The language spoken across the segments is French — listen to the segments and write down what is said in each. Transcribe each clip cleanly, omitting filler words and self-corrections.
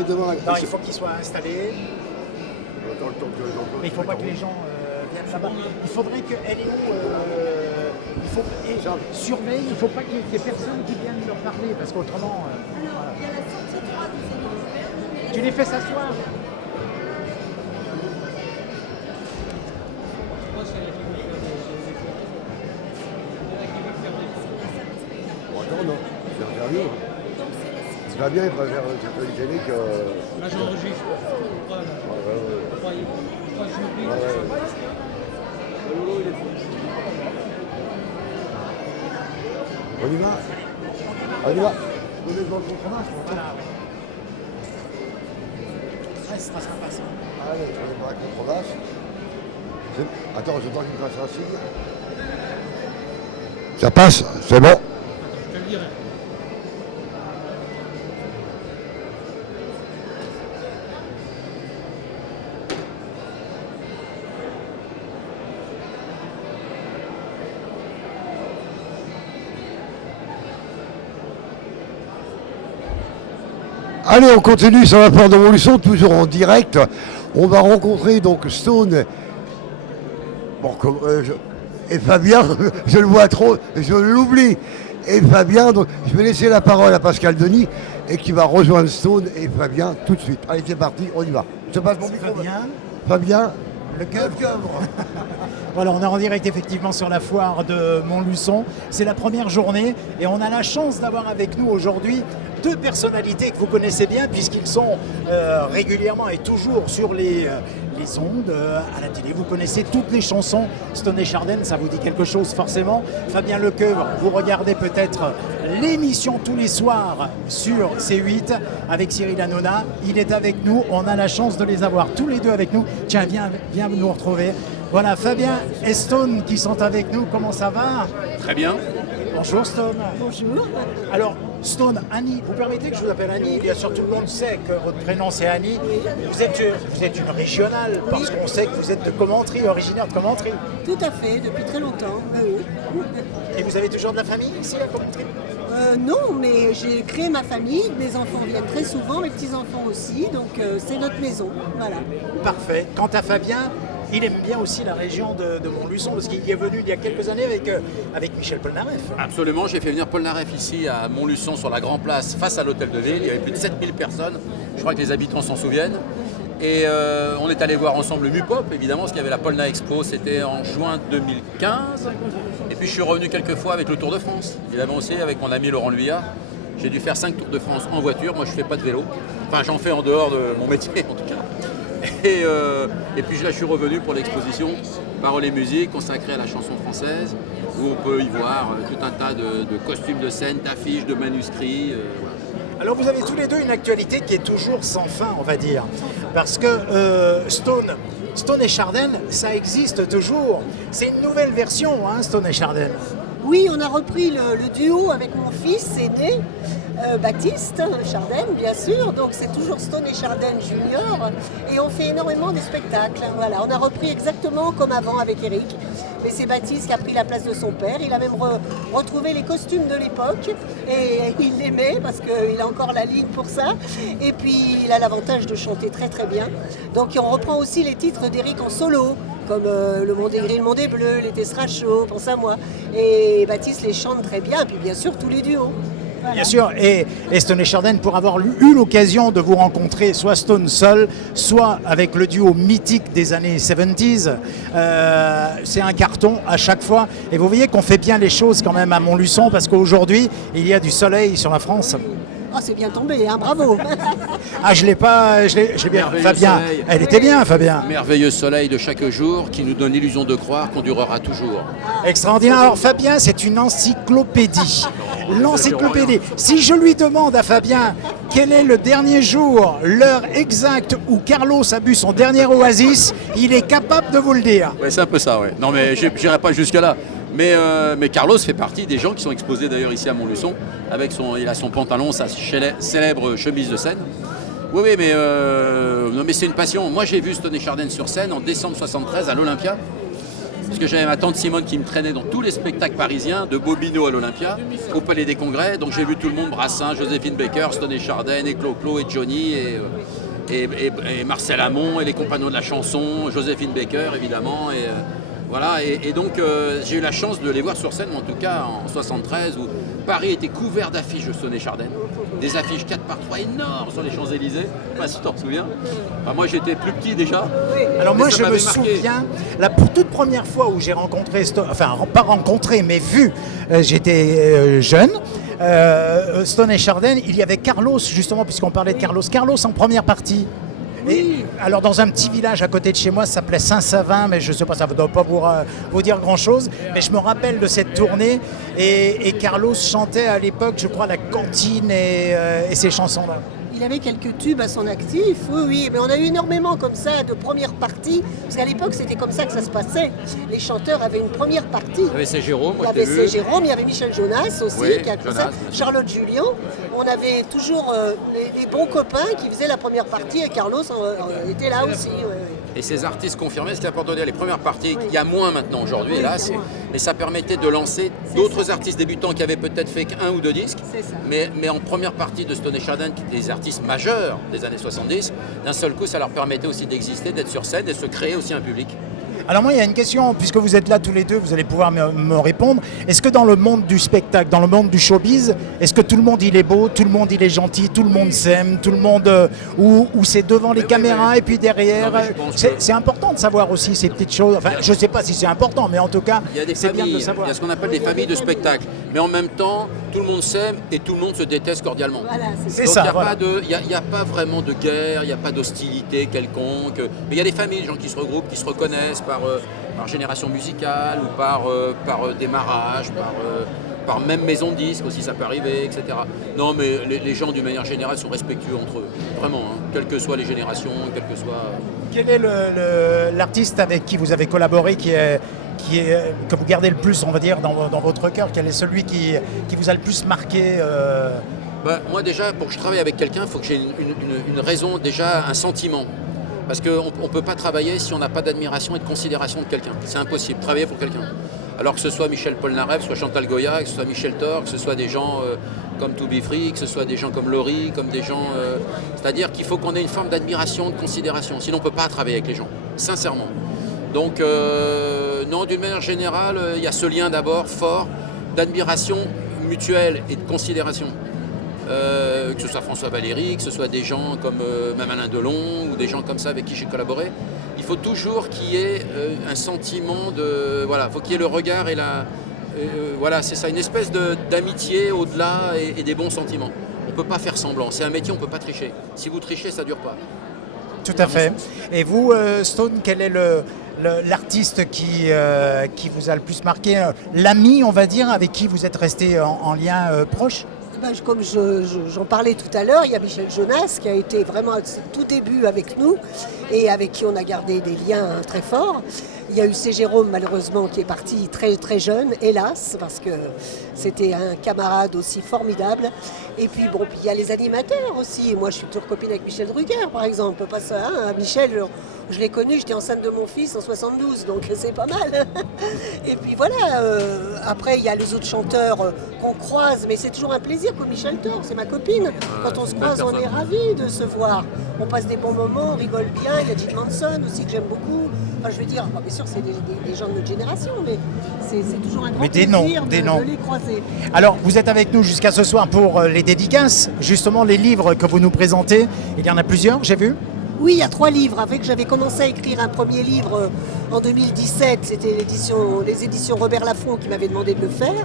arriverai demain. Non, il faut qu'il soit installé. Mais il ne faut pas que les gens viennent là-bas. Il faudrait que LEO surveille, il ne faut pas qu'il y ait personne qui vienne leur parler, parce qu'autrement... voilà. Il y a la sortie 3 des éléments. Tu les fais s'asseoir. Non, c'est interview. C'est pas bien, il préfère une télé que. Là, j'enregistre. On y va. On y va. On est dans le fromage. Voilà, ouais, ce sera sympa ça. Allez, on est dans la contrebasse. Attends, j'entends qu'il me passe un signe. Ça passe, c'est bon. Je te le dirai. Allez, on continue sur la porte de Montluçon, toujours en direct. On va rencontrer donc Stone. Bon, et Fabien, je le vois trop, je l'oublie. Et Fabien, donc je vais laisser la parole à Pascal Denis et qui va rejoindre Stone et Fabien tout de suite. Allez, c'est parti, on y va. Je passe mon micro. Fabien, le Gavre. Voilà, on est en direct effectivement sur la foire de Montluçon. C'est la première journée et on a la chance d'avoir avec nous aujourd'hui deux personnalités que vous connaissez bien puisqu'ils sont régulièrement et toujours sur les ondes à la télé. Vous connaissez toutes les chansons. Stone et Chardenne, ça vous dit quelque chose forcément. Fabien Lecoeuvre, vous regardez peut-être l'émission tous les soirs sur C8 avec Cyril Hanouna. Il est avec nous. On a la chance de les avoir tous les deux avec nous. Tiens, viens nous retrouver. Voilà, Fabien et Stone qui sont avec nous. Comment ça va? Très bien. Bonjour Stone. Bonjour. Alors, Stone, Annie, vous permettez que je vous appelle Annie? Bien sûr, tout le monde sait que votre prénom c'est Annie. Vous êtes une régionale parce qu'on sait que vous êtes de Commentry, originaire de Commentry. Tout à fait, depuis très longtemps. Oui. Et vous avez toujours de la famille ici à Commentry? Non, mais j'ai créé ma famille. Mes enfants viennent très souvent, mes petits-enfants aussi. Donc c'est notre maison. Voilà. Parfait. Quant à Fabien, il aime bien aussi la région de Montluçon parce qu'il y est venu il y a quelques années avec Michel Polnareff. Absolument, j'ai fait venir Polnareff ici à Montluçon sur la Grand Place face à l'hôtel de ville. Il y avait plus de 7000 personnes. Je crois que les habitants s'en souviennent. Et on est allé voir ensemble le MUPOP, évidemment, parce qu'il y avait la Polna Expo, c'était en juin 2015. Et puis je suis revenu quelques fois avec le Tour de France, évidemment aussi avec mon ami Laurent Luyat. J'ai dû faire 5 Tours de France en voiture, moi je ne fais pas de vélo. Enfin j'en fais en dehors de mon métier en tout cas. Et puis là je suis revenu pour l'exposition Paroles et musique consacrée à la chanson française, où on peut y voir tout un tas de costumes de scène, d'affiches, de manuscrits. Voilà. Alors vous avez tous les deux une actualité qui est toujours sans fin, on va dire. Parce que Stone et Chardenne, ça existe toujours. C'est une nouvelle version, hein, Stone et Chardenne. Oui, on a repris le duo avec mon fils aîné, Baptiste Chardenne, bien sûr. Donc c'est toujours Stone et Chardenne Junior. Et on fait énormément de spectacles. Voilà, on a repris exactement comme avant avec Eric. Mais c'est Baptiste qui a pris la place de son père. Il a même retrouvé les costumes de l'époque. Et il l'aimait parce qu'il a encore la ligne pour ça. Et puis il a l'avantage de chanter très très bien. Donc on reprend aussi les titres d'Eric en solo, comme Le Monde est gris, le monde est bleu, L'été sera chaud, Pense à moi. Et Baptiste les chante très bien. Et puis bien sûr tous les duos. Voilà. Bien sûr, et Stone et Chardenne, pour avoir eu l'occasion de vous rencontrer, soit Stone seul, soit avec le duo mythique des années 70s, c'est un carton à chaque fois. Et vous voyez qu'on fait bien les choses quand même à Montluçon, parce qu'aujourd'hui, il y a du soleil sur la France. Oh, c'est bien tombé, hein, bravo. Ah, je l'ai bien. Fabien, Soleil. elle était bien, Fabien. Merveilleux soleil de chaque jour qui nous donne l'illusion de croire qu'on durera toujours. Extraordinaire. Alors Fabien, c'est une encyclopédie. L'encyclopédie. Si je lui demande à Fabien quel est le dernier jour, l'heure exacte où Carlos a bu son dernier Oasis, il est capable de vous le dire. Ouais, c'est un peu ça, ouais. Non, mais j'irai pas jusque-là. Mais Carlos fait partie des gens qui sont exposés d'ailleurs ici à Montluçon. Il a son pantalon, sa célèbre chemise de scène. Oui, non, mais c'est une passion. Moi, j'ai vu Stone et Chardenne sur scène en décembre 73 à l'Olympia. Parce que j'avais ma tante Simone qui me traînait dans tous les spectacles parisiens, de Bobino à l'Olympia, au Palais des Congrès. Donc j'ai vu tout le monde, Brassens, Joséphine Baker, Stone et Chardin, et Clo-Clo et Johnny, et Marcel Amont, et les compagnons de la chanson, Joséphine Baker évidemment. Voilà, et donc j'ai eu la chance de les voir sur scène, en tout cas en 73, où Paris était couvert d'affiches de Stone et Chardin. Des affiches 4x3 énormes sur les Champs-Élysées, je sais pas si tu t'en souviens. Enfin, moi j'étais plus petit déjà. Alors moi Mais ça je me m'avait marqué. souviens, la toute première fois où j'ai rencontré, enfin pas rencontré mais vu, j'étais jeune, Stone et Chardin, il y avait Carlos justement, puisqu'on parlait de Carlos en première partie. Et, alors dans un petit village à côté de chez moi, ça s'appelait Saint-Savin, mais je ne sais pas, ça ne doit pas vous dire grand-chose, mais je me rappelle de cette tournée, et Carlos chantait à l'époque, je crois, La Cantine et ces chansons-là. Il avait quelques tubes à son actif, oui, mais on a eu énormément comme ça de premières parties, parce qu'à l'époque c'était comme ça que ça se passait. Les chanteurs avaient une première partie. Il y avait C. Jérôme, Il y moi je avait l'ai vu. C. Jérôme, il y avait Michel Jonas aussi, Oui, qui a fait Jonas, ça, bien sûr. Charlotte Julien. On avait toujours les bons copains qui faisaient la première partie, et Carlos était là aussi. Et ces artistes confirmés, ce qui est important de dire, les premières parties, il y a moins maintenant aujourd'hui, hélas, il y a moins. mais ça permettait de lancer d'autres artistes débutants qui avaient peut-être fait qu'un ou deux disques, C'est ça. mais en première partie de Stone et Chardin, qui étaient des artistes majeurs des années 70, d'un seul coup, ça leur permettait aussi d'exister, d'être sur scène et de se créer aussi un public. Alors moi, il y a une question, puisque vous êtes là tous les deux, vous allez pouvoir me répondre. Est-ce que dans le monde du spectacle, dans le monde du showbiz, est-ce que tout le monde il est beau, tout le monde il est gentil, tout le monde s'aime, tout le monde ou c'est devant les caméras et puis derrière? Non, mais je pense C'est important de savoir aussi ces petites choses. Enfin, je ne sais pas si c'est important, mais en tout cas, Il y a des c'est bien de familles, le il savoir. y a ce qu'on appelle des familles de spectacle, mais en même temps, tout le monde s'aime et tout le monde se déteste cordialement. Voilà, C'est Donc ça, il n'y a, voilà. y a pas vraiment de guerre, il n'y a pas d'hostilité quelconque. Mais il y a des familles, des gens qui se regroupent, qui se reconnaissent par génération musicale ou par démarrage, par même maison de disques aussi, ça peut arriver, etc. Non, mais les gens d'une manière générale sont respectueux entre eux, vraiment, hein, quelles que soient les générations, quelles que soient... Quel est l'artiste avec qui vous avez collaboré que vous gardez le plus, on va dire, dans votre cœur? Quel est celui qui vous a le plus marqué Moi déjà, pour que je travaille avec quelqu'un, il faut que j'ai une raison, déjà un sentiment. Parce qu'on ne peut pas travailler si on n'a pas d'admiration et de considération de quelqu'un. C'est impossible, travailler pour quelqu'un. Alors que ce soit Michel Polnareff, que ce soit Chantal Goya, que ce soit Michel Thor, que ce soit des gens comme To Be Free, que ce soit des gens comme Laurie, comme des gens... C'est-à-dire qu'il faut qu'on ait une forme d'admiration, de considération. Sinon on ne peut pas travailler avec les gens, sincèrement. Donc non, d'une manière générale, il y a ce lien d'abord fort d'admiration mutuelle et de considération. Que ce soit François Valéry, que ce soit des gens comme même Alain Delon ou des gens comme ça avec qui j'ai collaboré, il faut toujours qu'il y ait un sentiment de... Voilà, il faut qu'il y ait le regard et la... voilà, c'est ça, une espèce d'amitié au-delà et des bons sentiments. On ne peut pas faire semblant, c'est un métier, on ne peut pas tricher. Si vous trichez, ça ne dure pas. Tout à fait. Et vous, Stone, quel est l'artiste qui vous a le plus marqué, l'ami, on va dire, avec qui vous êtes resté en lien proche? Comme j'en parlais tout à l'heure, il y a Michel Jonas qui a été vraiment à tout début avec nous et avec qui on a gardé des liens très forts. Il y a eu C. Jérôme malheureusement qui est parti très très jeune, hélas, parce que c'était un camarade aussi formidable. Et puis bon, puis il y a les animateurs aussi. Moi je suis toujours copine avec Michel Drucker par exemple. Pas ça, hein. Michel, je l'ai connu, j'étais enceinte de mon fils en 72, donc c'est pas mal. Et puis voilà, après il y a les autres chanteurs qu'on croise, mais c'est toujours un plaisir comme Michel Thor, c'est ma copine. Quand on se croise, on est ravis de se voir. On passe des bons moments, on rigole bien. Il y a Jim Manson aussi que j'aime beaucoup. Enfin, je veux dire, bien sûr c'est des gens de notre génération, mais c'est toujours un grand plaisir de les croiser. Alors vous êtes avec nous jusqu'à ce soir pour les dédicaces, justement les livres que vous nous présentez. Il y en a plusieurs, j'ai vu. Oui, il y a 3 livres. Avec, j'avais commencé à écrire un premier livre en 2017. C'était les éditions Robert Laffont qui m'avaient demandé de le faire.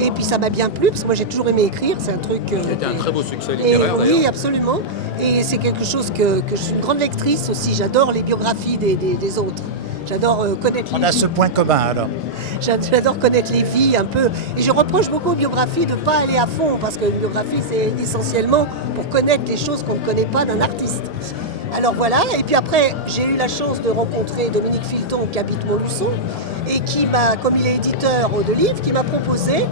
Et puis ça m'a bien plu, parce que moi j'ai toujours aimé écrire. C'est un truc... C'était un très beau succès littéraire d'ailleurs. Oui, absolument. Et c'est quelque chose que je suis une grande lectrice aussi. J'adore les biographies des autres. J'adore connaître les vies. On a ce point commun alors. J'adore connaître les vies un peu. Et je reproche beaucoup aux biographies de ne pas aller à fond, parce qu'une biographie, c'est essentiellement pour connaître les choses qu'on ne connaît pas d'un artiste. Alors voilà, et puis après, j'ai eu la chance de rencontrer Dominique Filton qui habite Montluçon et qui m'a, comme il est éditeur de livres, qui m'a proposé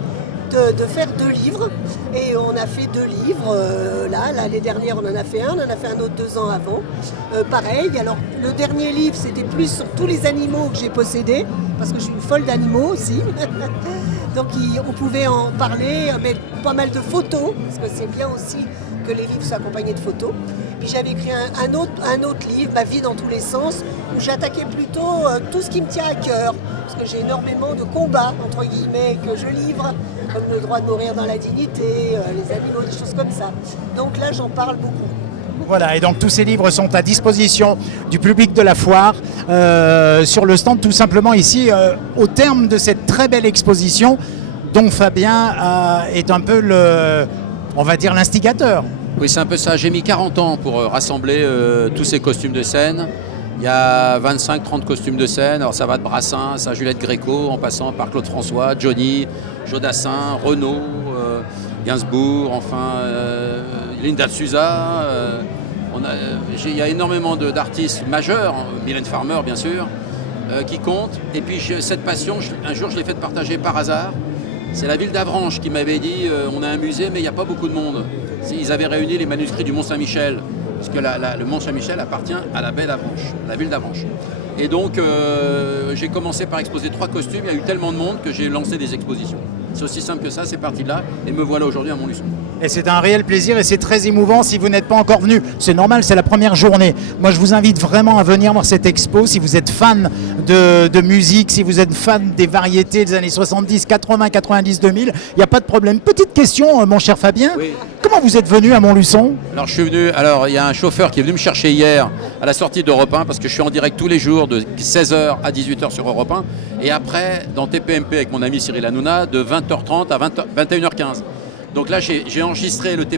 de faire 2 livres. Et on a fait 2 livres. L'année dernière, on en a fait un. On en a fait un autre 2 ans avant. Pareil. Alors, le dernier livre, c'était plus sur tous les animaux que j'ai possédés. Parce que je suis une folle d'animaux aussi. Donc, on pouvait en parler, mettre pas mal de photos. Parce que c'est bien aussi que les livres soient accompagnés de photos. Puis j'avais écrit un autre livre, Ma vie dans tous les sens, où j'attaquais plutôt tout ce qui me tient à cœur. Parce que j'ai énormément de combats, entre guillemets, que je livre, comme le droit de mourir dans la dignité, les animaux, des choses comme ça. Donc là, j'en parle beaucoup. Voilà, et donc tous ces livres sont à disposition du public de la foire sur le stand, tout simplement ici, au terme de cette très belle exposition, dont Fabien est un peu on va dire l'instigateur. Oui, c'est un peu ça. J'ai mis 40 ans pour rassembler tous ces costumes de scène. Il y a 25-30 costumes de scène. Alors ça va de Brassens à Juliette Gréco, en passant par Claude François, Johnny, Jodassin, Renaud, Gainsbourg, enfin Linda de Souza. Il y a énormément d'artistes majeurs, Mylène Farmer bien sûr, qui comptent. Et puis cette passion, un jour je l'ai fait partager par hasard. C'est la ville d'Avranches qui m'avait dit on a un musée mais il n'y a pas beaucoup de monde. Ils avaient réuni les manuscrits du Mont-Saint-Michel, parce que le Mont-Saint-Michel appartient à la belle Avranches, la ville d'Avranches. Et donc j'ai commencé par exposer 3 costumes, il y a eu tellement de monde que j'ai lancé des expositions. C'est aussi simple que ça, c'est parti de là, et me voilà aujourd'hui à Montluçon. Et c'est un réel plaisir et c'est très émouvant si vous n'êtes pas encore venu. C'est normal, c'est la première journée. Moi, je vous invite vraiment à venir voir cette expo. Si vous êtes fan de musique, si vous êtes fan des variétés des années 70, 80, 90, 2000, il n'y a pas de problème. Petite question, mon cher Fabien. Oui. Comment vous êtes venu à Montluçon ? Alors je suis venu, il y a un chauffeur qui est venu me chercher hier à la sortie d'Europe 1, parce que je suis en direct tous les jours de 16h à 18h sur Europe 1, et après dans TPMP avec mon ami Cyril Hanouna de 20h30 à 21h15. Donc là j'ai enregistré le TPMP